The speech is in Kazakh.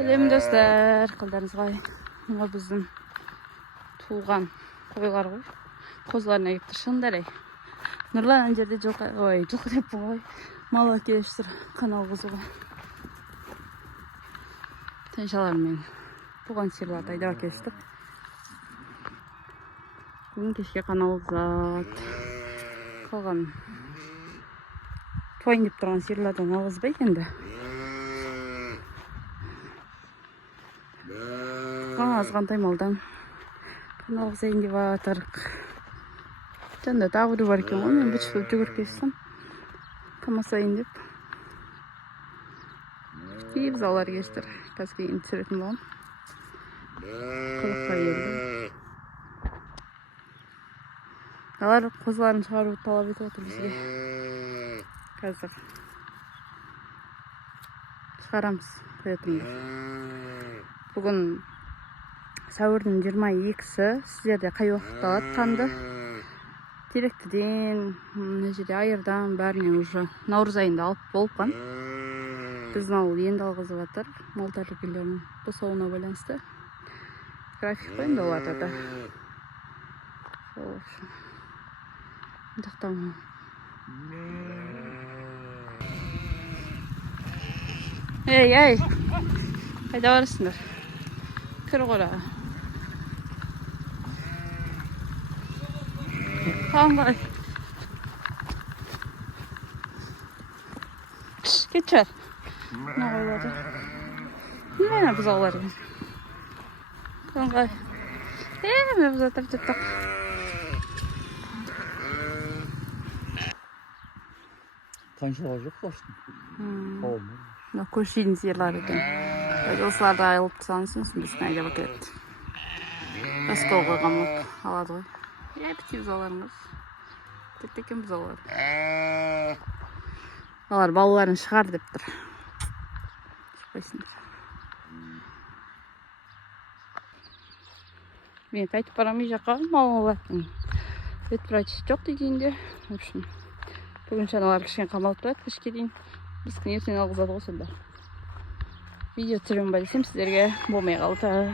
Сәлем достар, қалдарыңыз қалай? Мына біздің туылған қойлар ғой. Қозыларына келіп тұр, шындар ай. Нұрлан ана жерде жылқы деппін ғой. Мал әкеліп тұр, канал бұзуға. Таңшалармен туған сиырларды айдап әкеліп тұр. Бүгін кешке канал бұзат. Қалған туайын деп тұрған сиырлардан алғызбай енді. Азғантай малдан канал бұзайын деп атырық. Жанда тағы бір бар екен ғой, мен бүшіп жүгіріп келсем қамасайын деп. Күтейіп залар кештір. Қазір кейін түсіретін болған. Қылыққа келді. Алар қозыларын шығарып талап етіп отыр бізге. Қазір шығарамыз, қоятынбыз. Бүгін сәуірдің 22-сі, сіздерде қай уақытта алады қанды? Теректіден, мына жерде айырдан бәрінен уже наурыз айында алып болған. Біздің ауыл енді алғызып жатыр. Мал тәрбиелерінің босауына байланысты. График қой енді оларда да. Мындақтан. Ей, қайда барасыңдар? Кір қора. Қаңғай. Кетшер. Мына қойларды. Мені бұзаулар екен. Қаңғай. Мен бұзатыр жеттік. Қаншаға жоқ қаштың? Көршінің сиырлар екен. Осыларды айылып тұрсаңызсын, біздің айдап әкеледі. Стол қойған алады ғой. Бітей бұзауларыңыз. Тепті екен бұзаулар. Олар балаларын шығар деп тұр. Шықпайсыңдар. Мен қайтып барам үй жаққа, мал алатын. Ветврач жоқ дейінде. В общем, бүгін шаналар кішкен қамалып тұрады, кішке дейін. Біз күн ертең алғызады ғой сонда. Видео түсірем ба десем, сіздерге болмай қалды.